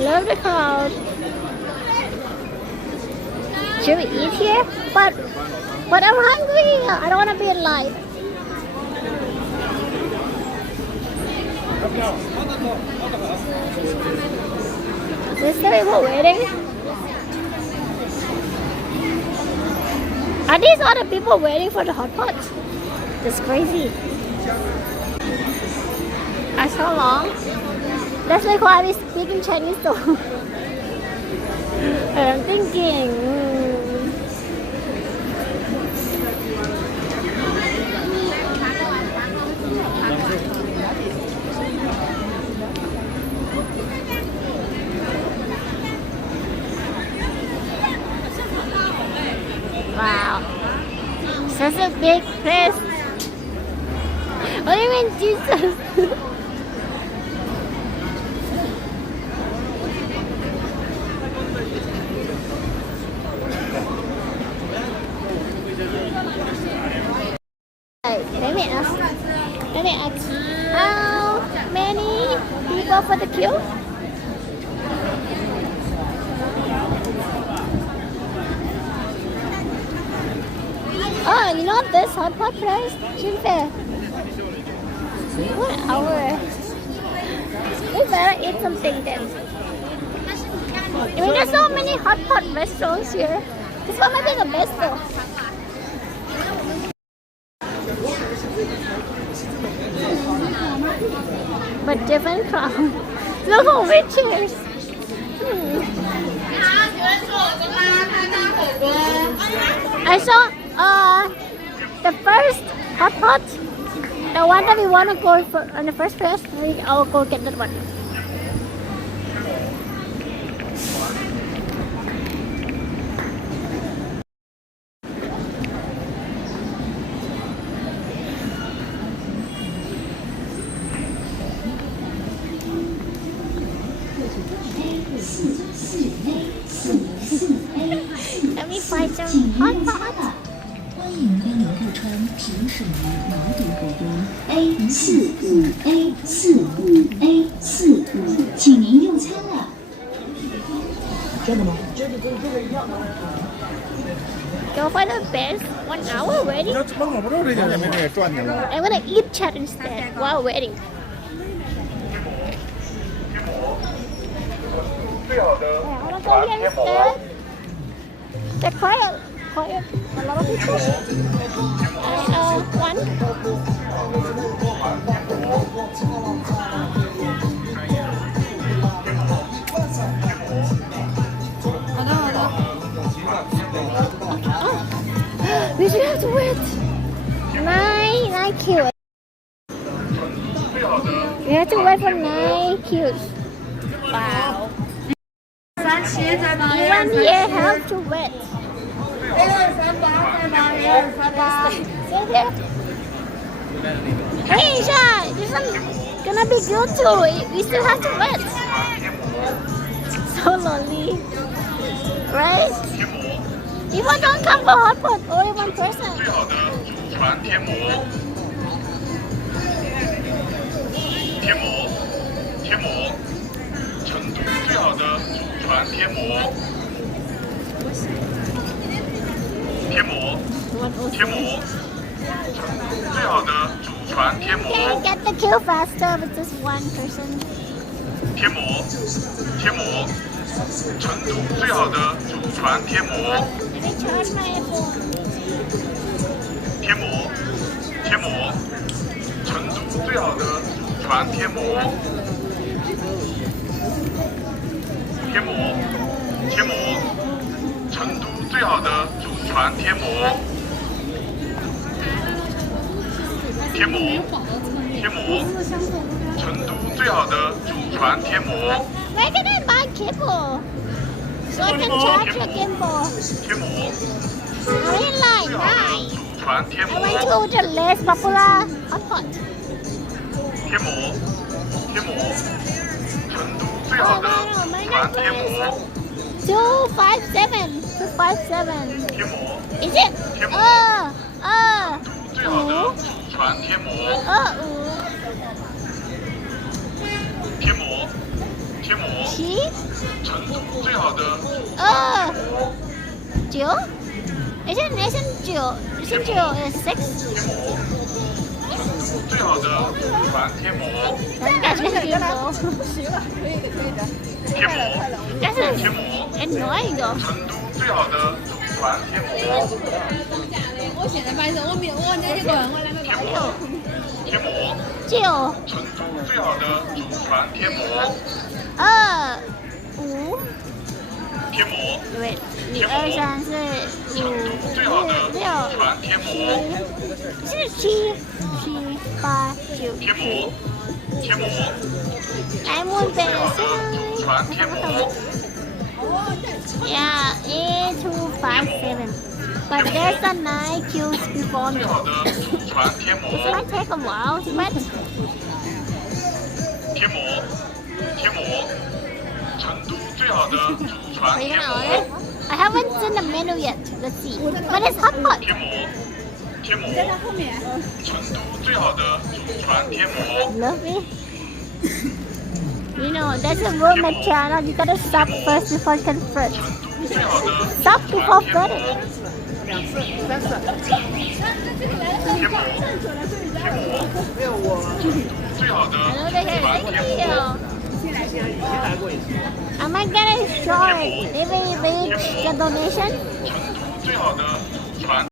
Love the crowd. Should we eat here? But I'm hungry. I don't want to be alive. There's still people waiting. Are these all the people waiting for the hot pot? That's crazy. That's so long. That's like why I'm speaking Chinese though. I'm thinking. Wow. Such a big place. What do you mean, Jesus? Let me ask. How many people for the queue? Oh, you know this hot pot price? Shinfe. 1 hour. We better eat something then. I mean, there's so many hot pot restaurants here. This one might be the best though. But different crowd. Look how witches. I saw the first hot pot, the one that we want to go for in the first place. I'll go get that one. Let me find some hot pot. 欢迎跟游客川平水于毛肚河边 A45A45A45， 请您用餐了。真的吗？这个一样的。Go for the best. 1 hour waiting. I'm gonna eat chat instead while waiting. 最好的茶天魔。They're quiet. A lot of people. One. We should have to wait. 9 queues. We have to wait for 9 queues. Wow. Everyone here have to wait. Hey, Isha, this one's gonna be good too. We still have to wait. So lonely, right? People don't come for hot pot. Only one person. 成都最好的祖传天魔。 天魔，最好的祖传天魔。Can you get the queue faster with just one person? 天魔，成都最好的祖传天魔。Let me charge my phone. 天魔，成都最好的祖传天魔。天魔。 成都最好的祖传天魔，成都最好的祖传天魔。Where can I buy cable? So I can charge your gimbal. 天魔。I'm in line 9. 祖传天魔。I went to the less popular hot pot. 天魔。成都最好的祖传天魔。 257. Is it? 最好的祖传天魔。天魔，七。成都最好的九。Isn't 九 is six？ 最好的传贴膜。感觉天魔。贴膜。但是 annoying 的。成都最好的传贴膜。我现在不好意思，我那一个我那个贴膜。贴膜。九。成都最好的祖传贴膜。五。贴膜。对，1、2、3、4、5、6、7、7、8、9。贴膜。贴膜。 I'm on 最好的祖传贴膜。 Yeah, 8257. But there's a 9 queues before me. 最好的祖传贴膜。 It's gonna take a while, but 贴膜。贴膜。成都最好的祖传 are you 贴 gonna 膜。 order? I haven't seen the menu yet. Let's see. But it's hot pot. 贴膜。贴膜。在它后面。成都最好的祖传贴膜。 Love it. You know, there's a rule in the channel. You gotta stop first before you can fruit. 成都最好的 Stop before fruiting. 贴膜。贴膜。最好的 Hello there, 祖传 thank 贴膜。 you. Am I getting short? Maybe reach the donation? 成都最好的祖传。